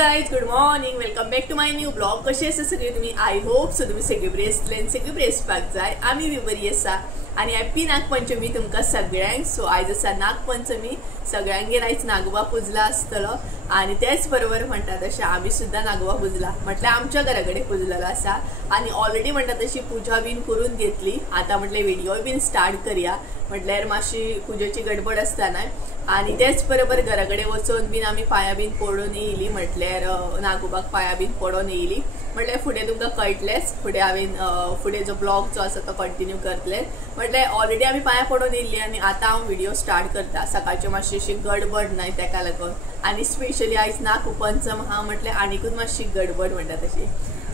Guys good morning welcome back to my new blog. कसे आसा सगळे तुम्ही? आय होप सो तुम्ही सगळे बरे आसतले, सगळे बरे आसपाक जाय. आमी बी बरी आसा आणि हॅप्पी नागपंचमी तुमकां सगळ्यांक. सो आयज आसा नागपंचमी. सगळ्यांगेर आयज नागोबा पुजला आसतलो आणि त्याच बरोबर म्हणटा तशें आमी सुद्दां नागोबा पुजला, म्हटल्यार आमच्या घरा कडेन पुजलेलो आसा आणि ऑलरेडी म्हणटा तशी पूजा बीन करून घेतली. आता म्हटल्यार व्हिडिओ बीन स्टार्ट करूया, म्हटल्यार मातशी पूजेची गडबड आसता न्हय. आणि त्याच बरोबर घरा कडेन वचून बीन आमी पांयां बीन पडून येयली, म्हटल्यार नागोबाक पांयां बीन पडून येयली. म्हटल्यार फुडें तुमकां कळटलेंच, फुडें हांवें फुडें जो ब्लॉग जो आसा तो कंटिन्यू करतले. म्हटल्यार ऑलरेडी आमी पांयां पडून येयल्ली आणि आतां हांव व्हिडिओ स्टार्ट करता. सकाळची मातशी अशी गडबड न्हय ताका लागून, आणि स्पेशली आयज नागपंचम हा म्हटल्यार आनीकूच मातशी गडबड म्हणटा तशी.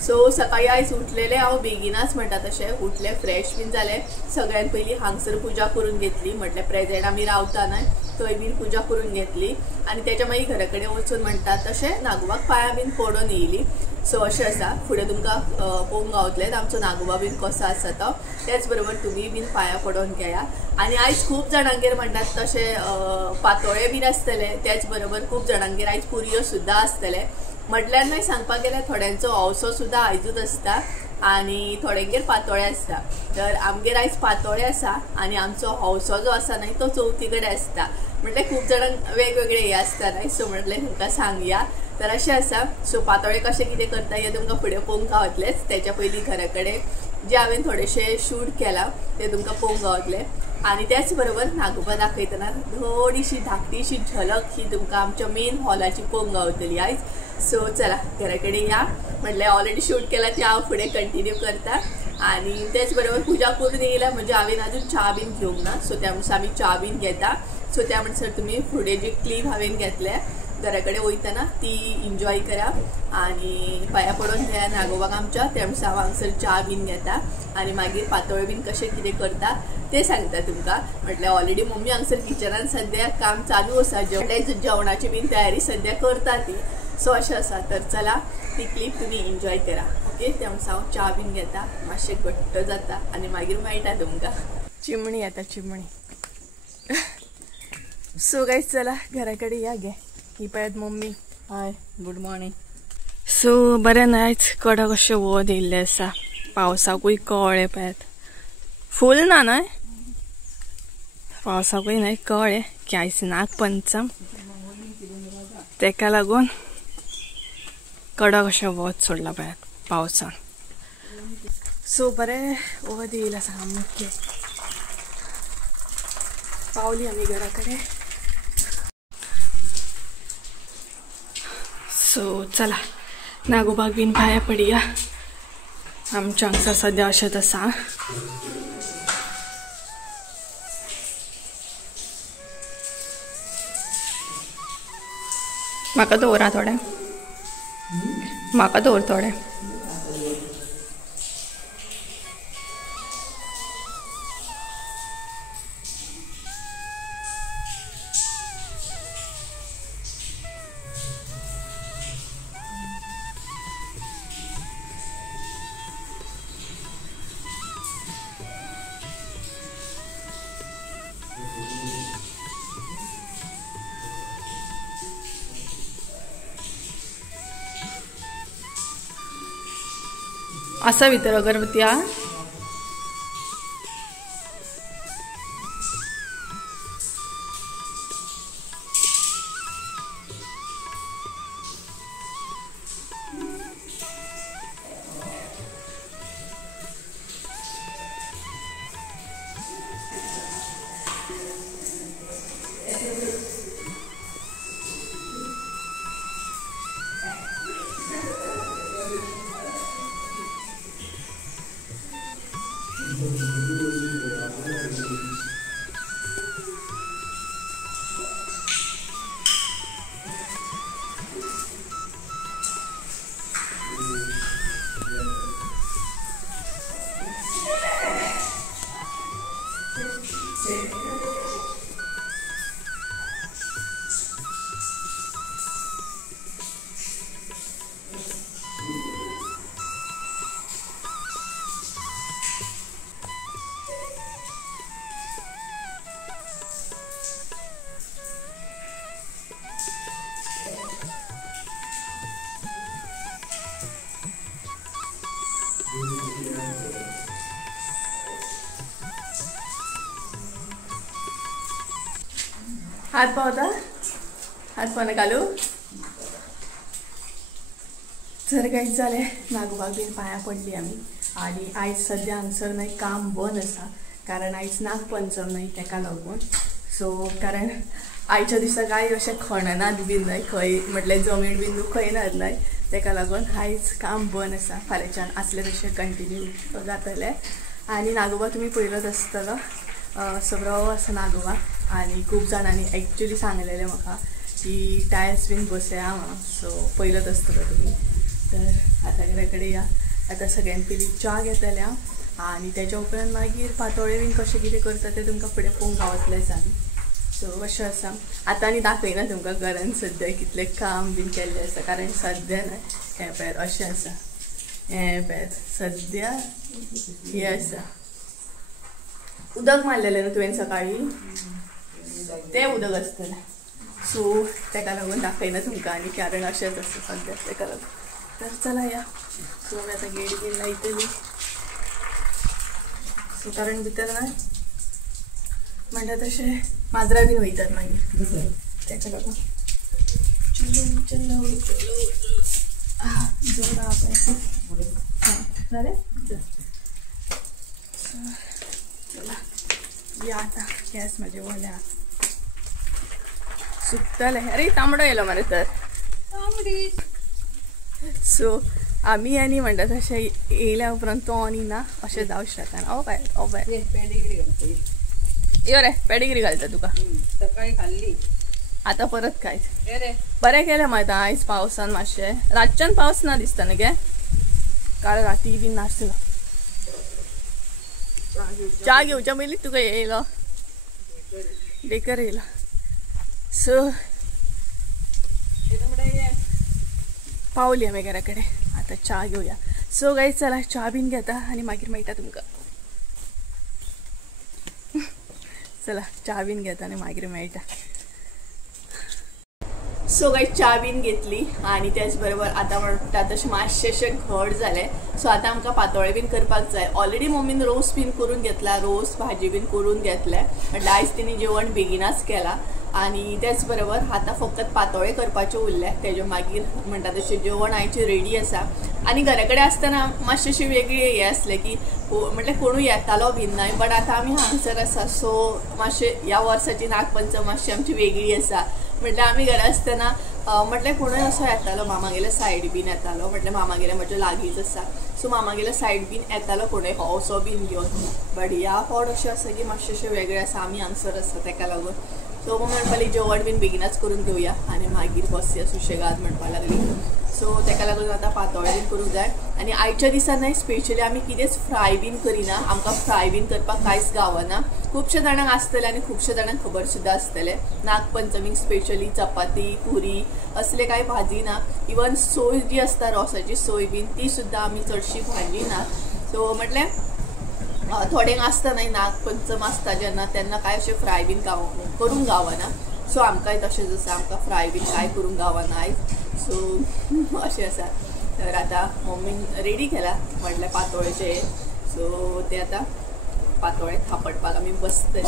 सो सकाळी आयज उठलेले हांव बेगिनाच म्हणटा तशें उठले, फ्रेश बीन जालें. सगळ्यान पयलीं हांगसर पूजा करून घेतली, म्हटल्यार प्रेजेंट आमी रावता न्हय थंय बीन पूजा करून घेतली आणि त्याच्या मागीर घरा कडेन वचून म्हणटा तशें नागोबाक पांयां बीन पडून येयली. सो अशें आसा, फुडें तुमकां पळोवंक गावतलें आमचो नागोबा बीन कसो आसा तो. त्याच बरोबर तुमी बीन पांयां पडून घेया. आणि आयज खूब जाणांगेर म्हणटात तशें पातोळे बीन आसतले, त्याच बरोबर खूब जाणांगेर आयज पुरयो सुद्दां आसतले. म्हटल्यार न्हय सांगपाक गेल्यार थोड्यांचो हवसो सुद्दां आयजूच आसता आणि थोड्यांगेर पातोळे आसता. तर आमगेर आयज पातोळे आसा आणि आमचो हवसो जो आसा न्हय तो चवथी कडेन आसता. म्हटल्यार खूब जाणांक वेगवेगळे हे आसता न्हय, सो म्हटल्यार तुमकां सांगया. तर अशें आसा. सो पातोळे कशें कितें करता हें तुमकां फुडें पळोवंक गावतलेंच. त्याच्या पयलीं घरा कडेन जे हांवें थोडेशें शूट केलां तें तुमकां पळोवंक गावतलें. आणि त्याच बरोबर नागोबा दाखयतना थोडीशी धाकटीशी झलक ही तुमकां आमच्या मेन हॉलाची पळोवंक गावतली आयज. सो चला घरा कडेन या. म्हटल्यार ऑलरेडी शूट केला ती हांव फुडें कंटिन्यू करता. आणि त्याच बरोबर पूजा करून येयला म्हणजे हांवें अजून च्या बीन घेवंक ना, सो त्या म्हणसर आमी च्या बीन घेता. सो त्या म्हणसर तुमी फुडें जी क्लिप हांवें घेतल्या घरा कडेन वयतना ती एन्जॉय करा आणि पांयां पडून घ्या नागोबाक आमच्या. त्या म्हणसर हांव हांगसर च्या बीन घेता आणि मागीर पातोळे बीन कशें कितें करता ते सांगता तुमकां. म्हटल्यार ऑलरेडी मम्मी हांगसर किचनान सद्या काम चालू आसा, जेवणाची बीन तयारी सद्या करता ती. सो अशें आसा. तर चला ती क्लिप तुमी एन्जॉय करा. ओके, त्या म्हणसर हांव च्या बीन घेता, मातशें घट्ट जाता आणि मागीर मेळटा तुमकां. चिमणी येता चिमणी. सो गायज चला घरा कडेन या गे. ही पळयात मम्मी. हाय, गुड मॉर्निंग. सो बरें न्हय, आयज कडक अशें वत येयल्लें आसा, पावसाकूय कळ्ळें पळयात. फूल ना न्हय, पावसाकूय न्हय कळ्ळें की आयज नागपंचम, तेका लागून कडक अशें वत सोडलां पळयात पावसान. सो बरें वत येयला आसा सामकें. पावली आमी घरा कडेन. सो चला नागोबाक बीन पांयां पडया. आमच्या हांगसर सद्या अशेंच आसा. म्हाका दवरा थोडे, म्हाका दवर थोडे. असा भितर अगरबत्ती हा. हात पावता हात पावना घालू तर काहीच झाले नागोबाक बीन पाया पडली आम्ही आणि आयज सध्या हांगसर नाही काम बंद आसा कारण आयज नागपंचम नाही तेका लागून सो कारण आयच्या दिसा काय अशें खणनात बीन नाही खंय म्हटल्यार जमीन बिंदू खंय नाही तेका लागून आयज काम बंद आसा फाल्यांच्यान आसले तशें कंटिन्यू जातलें आणि नागोबा तुमी पळयलोच आसतलो सगळो आसा नागोबा आणि खूप जाणांनी एक्चुअली सांगलेलें म्हाका की टायल्स बीन बसया म्हणून सो पळयलोच आसतलो तुमी तर आता घरा कडेन या आता सगळ्यांत पयलीं च्या घेतल्या आणि त्याच्या उपरांत मागीर पातोळे बीन कशें कितें करता तें तुमकां फुडें पळोवंक गावतलेंच आमी सो अशें आसा आतां आनी दाखयना तुमकां घरान सद्या कितलें काम बीन केल्लें आसा कारण सद्या ना हें पळय अशें आसा हें पळय सद्या हें आसा उदक मारलेलें न्हू तुवें सकाळीं तें उदक आसतलें सो तेका लागून दाखयना तुमकां आनी कारण अशेंच आसा सद्या तेका लागून तर चला या सो आमी आतां गेट बीन लायतली सो कारण भितर ना म्हणटा तशें माजरां बीन वयतात मागीर तेका लागून चलो चलो चलो जोरा हां जालें चला या आता गॅस म्हाजे वल्या सुकतलें अरे तांबडो येयलो मरे तर तांबडी सो आमी आनी म्हणटा तशें येयल्या उपरांत तो आनी ना अशें जावंक शकना ओ बाय पेडिग्री घालता यो रे पेडिग्री घालता तुका सकाळी खाल्ली आतां परत खायच रे बरें केलें मागीर आयज पावसान मातशें रातच्यान पावस ना दिसता न्ही गे काल राती बीन नासलो च्या घेवच्या पयलीं तुका येयलो डेकर येयलो सो पावली आमी घरा कडेन आतां च्या घेवया सो गायज चला च्या बीन घेता आनी मागीर मेळटा तुमकां चला च्या बीन घेता आनी मागीर मेळटा सो गायज च्या बीन घेतली आणि त्याच बरोबर आता म्हणटा तशें मातशेंशें घट जालें सो आतां आमकां पातोळे बीन करपाक जाय ऑलरेडी मम्मीन रोस बीन करून घेतला रोस भाजी बीन करून घेतल्या म्हटल्यार आयज तिणी जेवण बेगिनाच केलां आणि त्याच बरोबर आतां फकत पातोळे करपाचे उरले तेजे मागीर म्हणटा तशें जेवण आयचें रेडी आसा आणि घरा कडेन आसतना मातशें वेगळी हें आसलें की म्हटल्यार कोणूय येतालो बीन नाय बट आतां आमी हांगसर आसा सो मातशें ह्या वर्साची नागपंचम मातशी आमची वेगळी आसा म्हटल्यार आमी घरा आसतना म्हटल्यार कोणूय असो येतालो मामागेल्या सायड बीन येतालो म्हटल्यार मामागेल्या म्हज्या लागींच आसा सो मामागेल्या सायड बीन येतालो कोणूय होवसो बीन घेवन बट ह्या फावट अशें आसा की मातशें वेगळें आसा आमी हांगसर आसा तेका लागून सो मग म्हणपाली जेवण बीन बेगिनाच करून घेवया आनी मागीर बसया सुशेगाद म्हणपा लागली सो तेका लागून आतां पातोळे बीन करूंक जाय आनी आयच्या दिसा न्हय स्पेशली आमी कितेंच फ्राय बीन करिना आमकां फ्राय बीन करपाक कांयच गावना खुबशे जाणांक आसतलें आनी खुबशे जाणांक खबर सुद्दां आसतलें नागपंचमीक स्पेशली चपाती पुरी असले कांय भाजी ना इवन सोय जी आसता रोसाची सोय बीन ती सुद्दां आमी चडशी भाजी ना सो म्हटल्यार थोड्यांक आसता न्हय नागपंचम आसता जेन्ना तेन्ना कांय अशें फ्राय बीन करूंक गावना सो आमकांय तशेंच आसा आमकां फ्राय बीन कांय करूंक गावना आयज सो अशें आसा तर आतां मम्मीन रेडी केला म्हटल्यार पातोळेचे सो ते आतां पातोळे थापडपाक आमी बसतली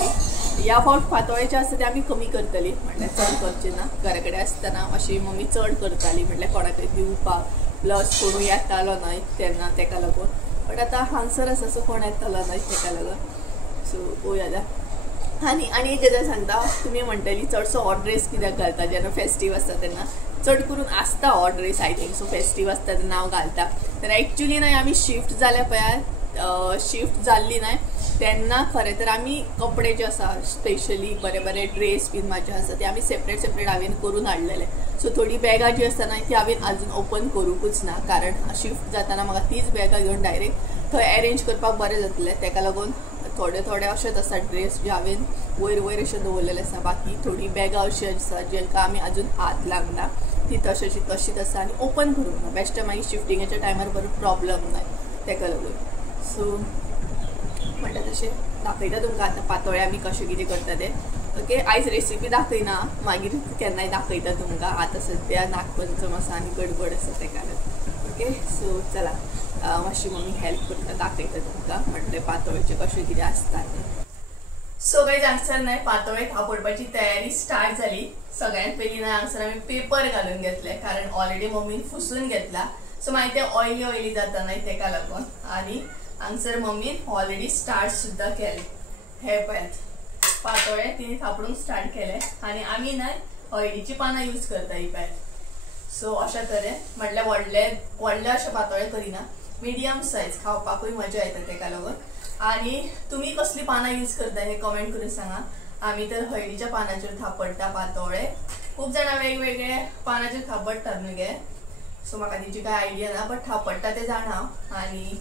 ह्या फावट पातोळेचे आसता ते आमी कमी करतली म्हटल्यार चड करचे ना घरा कडेन आसतना अशी मम्मी चड करताली म्हटल्यार कोणाकय दिवपाक प्लस कोणूय येतालो न्हय तेन्ना तेका लागून बट आतां हांगसर आसा सो कोण येतालो न्हय तेका लागून सो पळोवया आतां आनी एक गजाल सांगता तुमी म्हणटली चडसो हॉट ड्रेस कित्याक घालता जेन्ना फेस्टीव आसता तेन्ना चड करून आसता hot dress I think so festive आसता तेन्ना हांव घालता तर एक्चुअली न्हय आमी शिफ्ट जाल्या पळय शिफ्ट जाल्ली न्हय तेन्ना खरें तर आमी कपडे जे आसा स्पेशली बरे बरे ड्रेस बीन म्हाजे आसा ते आमी सेपरेट सेपरेट हांवें करून हाडलेले सो थोडी बॅगां जी आसता न्हय ती हांवें आजून ओपन करूंकूच ना कारण शिफ्ट जाताना म्हाका तीच बॅगां घेवन डायरेक्ट थंय अरेंज करपाक बरें जातलें तेका लागून थोडे थोडे अशेंच आसा ड्रेस जे हांवें वयर वयर अशें दवरलेले आसा बाकी थोडी बॅगां अशी आसा जेंका आमी आजून हात लागना ती तशीची तशीच आसा आनी ओपन करूंक ना बेश्टे मागीर शिफ्टिंगेच्या टायमार बरो प्रॉब्लम ना तेका लागून सो म्हणटा तशें दाखयता तुमकां आतां पातोळे आमी कशें कितें करता ते ओके आयज रेसिपी दाखयना मागीर केन्नाय दाखयता तुमकां आतां सद्या नागपंचम आसा आनी गडबड आसा तेका लागून ओके सो चला मातशी मम्मी हेल्प करता दाखयता तुमकां म्हटलें पातोळेचें कशें कितें आसता तें सो गाइस हांगसर नाही पातोळे थापडपाची तयारी स्टार्ट झाली। सगळ्यात पहिली नाही हांगसर आम्ही पेपर घालून घेतले कारण ऑलरेडी मम्मीन फुसून घेतला। सो माहिती ऑइली जाता नाही तेका लागून आणि हांगसर मम्मीन ऑलरेडी स्टार्ट सुद्धा केले। हे पळयात पातोळे तिने थापडून स्टार्ट केले आणि आम्ही नाही हळदीची पाना यूज करता ही पळयात। सो अशा तरेन म्हटल्यार व्हडले अशे पातोळे करिना, मिडियम साइज खावपाकूय मजा येता तेका लागून। आणि तुम्ही कसली पाना यूज करता हे कमेंट करून सांगा। आम्ही तर हळदीच्या पानाचेर थापडता पातोळे, खूप जण वेगवेगळे पानाचेर थापडतात न्हू। सो म्हाका तिची काय आयडिया ना, बट थापडता ते जाणा। आणि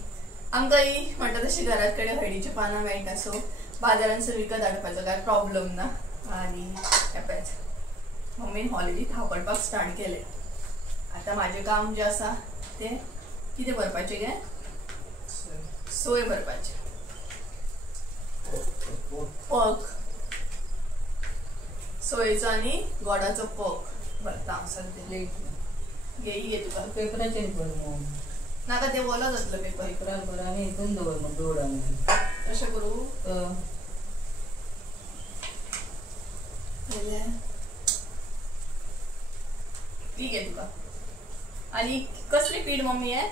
आमकांय म्हणटा तशी घरात कडे हळदीची पाना मेळटा, सो बाजारांसून विकत हाडपाचो काय प्रॉब्लेम ना। आणि मम्मीन ऑलरेडी थापडपाक स्टार्ट केले। आता माझे काम जे आसा ते कितें भरपाचे गे, सोय भरपाचे, पग सोयेचो आणि गोडाचो पग भरता हांगसर ते घेई घे तुका पेपराचेर भर नाका ते ओलो जातलो पेपर पेपरार भर आनी हितून दवर मग दवडान कशें करूं ती घे तुका। आणि कसली पीठ मम्मी आहे,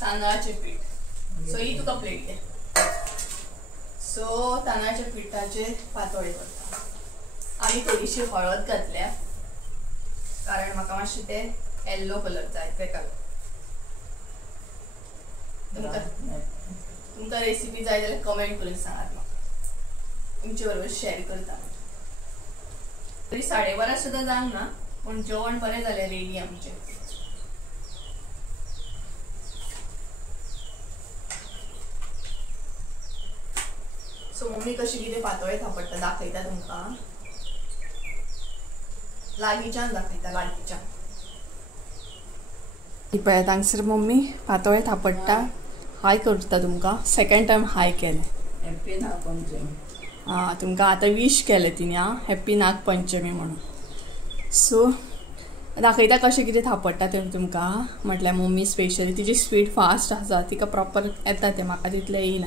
तांदळाचे पीठ। सो ही तुका प्लेट घे। सो तांदळाच्या पिठाचे पातोळे करता। आम्ही थोडीशी हळद घातल्या कारण म्हाका मातशे ते येल्लो कलर जाय तेका। तुमकां रेसिपी जाय जाल्यार कमेंट करून सांगात, म्हाका तुमचे बरोबर शेअर करता। तरी 12:30 सुद्धा जावंक ना, पण जेवण बरें जालें रेडी आमचे। सो मम्मी कशी कितें पातोळे थापडटा दाखयता तुमकां, लागींच्यान दाखयता लागींच्यान। पळयात हांगसर मम्मी पातोळे थापडटा, हाय करता तुमकां। सेकंड टाइम हाय केले। हॅप्पी नागपंचमी। तुमकां आतां विश केले तिने हॅप्पी नागपंचमी म्हणून। सो दाखयता कशें कितें थापडटा ते तुमकां। म्हटल्यार मम्मी स्पेशली तिची स्पीड फास्ट आसा, तिका प्रॉपर येता ते म्हाका तितलें येयना।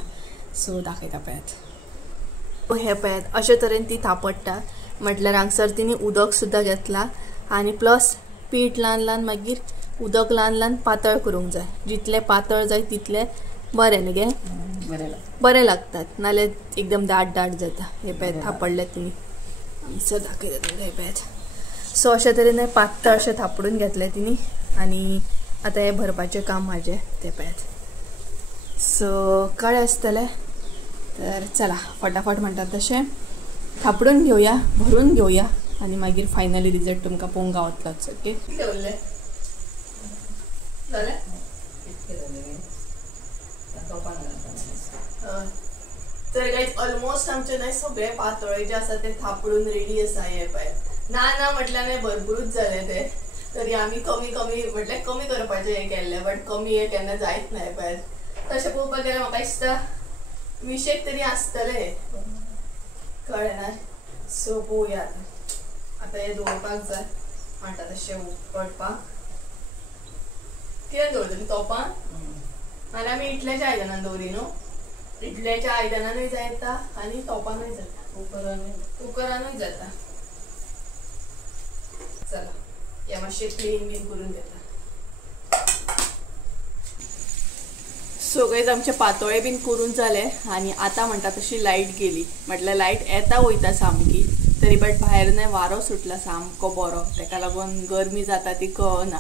सो दाखयता पळयात हे पळयात अशे तरेन ती थापडटा। म्हटल्यार हांगसर तिने उदक सुद्धा घेतला आणि प्लस पीठ ल्हान ल्हान मागीर उदक ल्हान ल्हान पातळ करूंक जाय। जितले पातळ जाय तितले बरें न्ही गे, बरें लागतात, नाल्यार एकदम दाट जाता। हे पळयात थापडले तिने हांगसर दाखयता तुमकां हे पळयात। सो अशा तरेन पातळ अशें थापडून घेतले तिने आणि आता हे भरपाचें काम माझे ते पळयात। सो कळ्ळें आसतलें, तर चला फटाफट म्हणतात तशें थापडून घेवया, भरून घेवया आणि मागीर फायनली रिजल्ट तुमकां पळोवंक गावतलोच। ओके तर गाइस ऑलमोस्ट आमचे नाही सगळे पातोळे जे आसा ते थापडून रेडी आसा। हे पळयात ना म्हटल्यार नाही भरपूरच झाले ते, तरी आम्ही कमी म्हटल्यार कमी करपाचे हे केले, बट कमी हे केन्ना जायत नाही। पळयात तशें पळोवपाक गेल्यार म्हाका दिसता 20 तरी आसतले, कळ्ळें ना। सो पळोवया आता हे दवरपाक जाय म्हणटा तशें उकडपाक। कितें दवरतली तोपान, आनी आमी इटल्याच्या आयदनान दवरी न्हू, इटल्याच्या आयदनानूय जाता आणि तोपानूय जाता, कुकरानूय जाता। चला हे मातशें क्लीन बीन करून घेता। सो गाइस आमचे पातोळे बीन करून जाले आणि आता म्हणटा तशी लाईट गेली। म्हटल्यार लाईट येता वयता सामकी, तरी बट भायर नाही वारो सुटला सामको बरो, तेका लागून गरमी जाता ती कळना।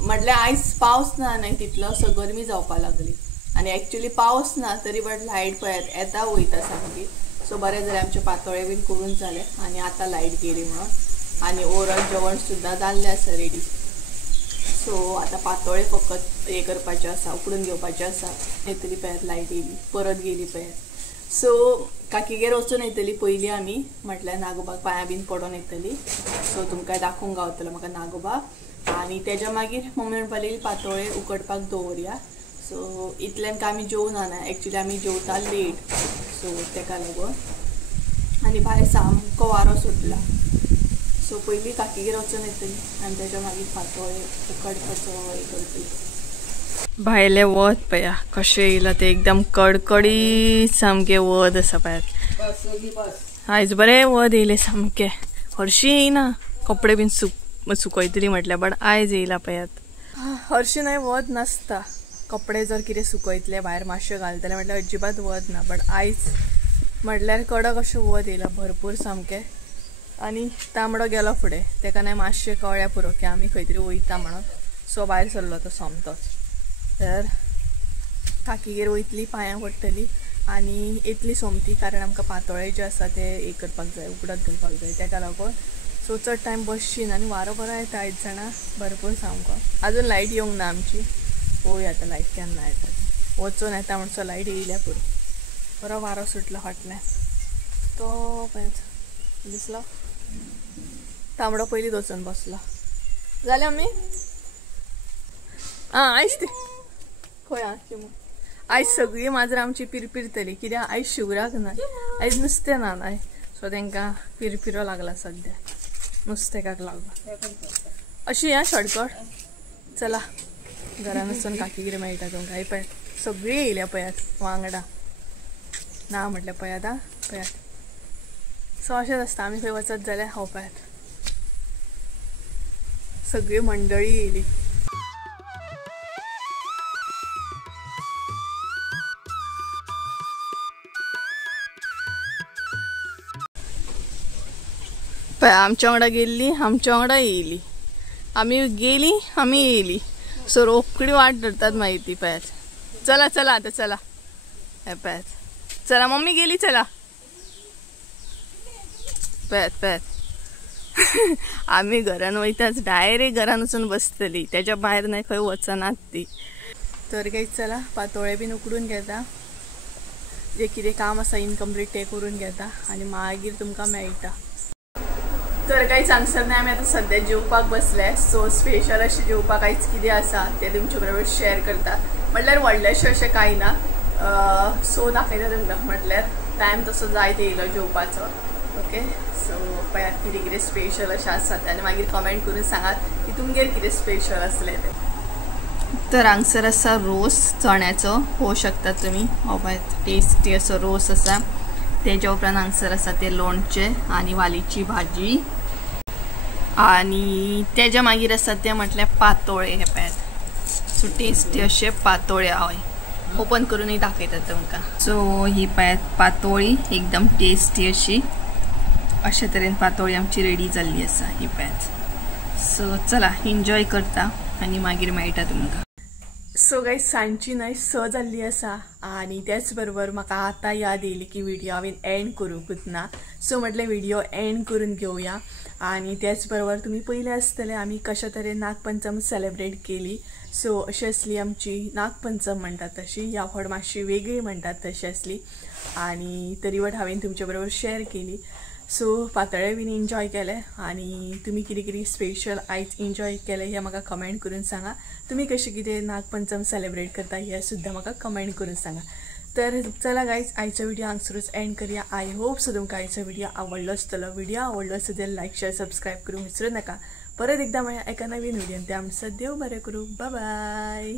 म्हटल्यार आयज पावस ना नाही तितलो, सो गरमी जावपाक लागली आणि एक्चुअली पावस ना तरी बट लाईट पळयात येता वयता सामकी। सो बरें जालें आमचे पातोळे बीन करून जाले आणि आता लाईट गेली म्हणून, आणि ओवरऑल जेवण सुद्धा जाल्लें आसा रेडी। सो आता पातोळे फकत हे करपाचे आसा, उकडून घेवपाचे आसा। येतली पळयात लाईट येयली, परत गेली पळयात। सो काकीगेर वचून येतली पयली आमी, म्हटल्यार नागोबाक पांयां बीन पडोन येतली। सो तुमकां दाखोवंक गावतलो म्हाका नागोबा, आणि तेज्या मागीर मम्मी म्हणपा लागली पातोळे उकडपाक दवरया। सो इतल्यांक आमी जेवना ना, एक्चुअली आमी जेवता लेट, सो तेका लागून। आणि भायर सामको वारो सुटला, सो पयली काकीगेर वचून येतली आनी तेज्या मागीर पातोळे उकडपाचो हे करतली। भायले वत पळया कशें येयला ते, एकदम कडकडीत सामकें वत आसा पळयात। आयज बरे वत येयले सामके हरशी येयना कपडे बीन सुकयतली म्हटल्यार बट आयज येयला पयात हरशी न्हय वत नासता कपडे जर कितें सुकयतले भायर मातशे घालतले म्हटल्यार अजिबात वत ना बट आयज म्हटल्यार कडक अशें वत येयला भरपूर सामके आनी तांबडो गेलो फुडें तेका न्हय मातशें कळ्या पुरो की आमी खंय तरी वयता म्हणून सो भायर सरलो तो सोमतोच तर काकीगेर वयतली पांयां पडटली आनी येतली सोमती कारण आमकां पातोळे जे आसा ते हे करपाक जाय उकडत घालपाक जाय तेका लागून सो चड टायम बसची आनी वारो बरो येता आयज जाणा भरपूर सामको अजून लायट येवंक ना आमची पळोवया आतां लायट केन्ना येता वचून येता म्हणसो लायट येयल्या पुरो बरो वारो सुटलो फाटल्यान तो पळय दिसलो तांबडो पयलींच वचून बसलो जालें आमी आं आयज ते खंय आं चिमू आयज सगळीं माजरां आमची पिरपिरतली कित्याक आयज शिवराक ना आयज नुस्तें ना न्हय सो तांकां पिरपिरो लागला सद्या नुस्तेकाक लागून अशी ह्या शॉर्टकट चला घरान वचून काकीगेर मेळटा तुमकां हे पळयात सगळीं येयल्या पळयात वांगडा ना म्हटल्यार पळयात आं पळयात सो अशेंच आसता आमी खंय वचत जाल्यार हांव पळयात सगळी मंडळी येयली पळय आमच्या वांगडा गेल्ली आमच्या वांगडा येयली आमी गेली आमी येयली सो रोखडी वाट धरतात मागीर ती पळयात चला चला आता चला हे पळयात चला मम्मी गेली चला पळयात पळयात आमी घरान वयताच डायरेक्ट घरान वचून बसतली त्याच्या भायर नाही खंय वचनात ती तर काही चला पातोळे बीन उकडून घेता जे कितें काम आसा इनकम्प्लीट ते करून घेता आनी मागीर तुमकां मेळटा तर कांयच हांगसर नाही आमी आतां सद्या जेवपाक बसले सो स्पेशल अशें जेवपाक आयज कितें आसा तें तुमचे बरोबर शेअर करता म्हटल्यार व्हडलेशें अशें कांय ना सो दाखयता तुमकां म्हटल्यार टायम तसो जायत येयलो जेवपाचो ओके सो पळयात कितें कितें स्पेशल अशें आसा तें आनी मागीर कमेंट करून सांगात की तुमगेर कितें स्पेशल आसलें तें तर हांगसर आसा रोस चण्याचो पळोवंक शकतात तुमी हो पळयात टेस्टी असो रोस आसा तेच्या उपरांत हांगसर आसा ते लोणचें आनी वालीची भाजी आनी तेच्या मागीर आसा ते म्हटल्यार पातोळे हे पळयात सो टेस्टी अशे पातोळे हय ओपन करूनय दाखयतात तुमकां सो ही पळयात पातोळी एकदम टेस्टी अशी अशे तरेन पातोळी आमची रेडी जाल्ली आसा ही पळयात सो चला एन्जॉय करता आनी मागीर मेळटा तुमकां सो गायज सांजची न्हय 6 जाल्ली आसा आनी त्याच बरोबर म्हाका आतां याद येयली की व्हिडिओ हांवें एंड करूंकूच ना सो म्हटलें व्हिडिओ एंड करून घेवया आनी त्याच बरोबर तुमी पयले आसतले आमी कशा तरेन नागपंचम सेलिब्रेट केली सो अशी आसली आमची नागपंचम म्हणटात तशी ह्या फावट मातशी वेगळी म्हणटात तशी आसली आनी तरी बट हांवें तुमचे बरोबर शेअर केली सो पातळे बीन एन्जॉय केले आनी तुमी कितें कितें स्पेशल आयज एन्जॉय केले हें म्हाका कमेंट करून सांगा तुमी कशें कितें नागपंचम सेलिब्रेट करता हें सुद्दां म्हाका कमेंट करून सांगा तर चला गायज आयचो व्हिडिओ हांगसरूच एंड करूया आय होप सो तुमकां आयचो व्हिडिओ आवडलो आसतलो व्हिडिओ आवडलो आसत जाल्यार लायक शेअर सबस्क्रायब करूंक विसरूं नाका परत एकदा मेळया एका नवीन व्हिडिओन त्या म्हणसर देव बरें करूं बाय बाय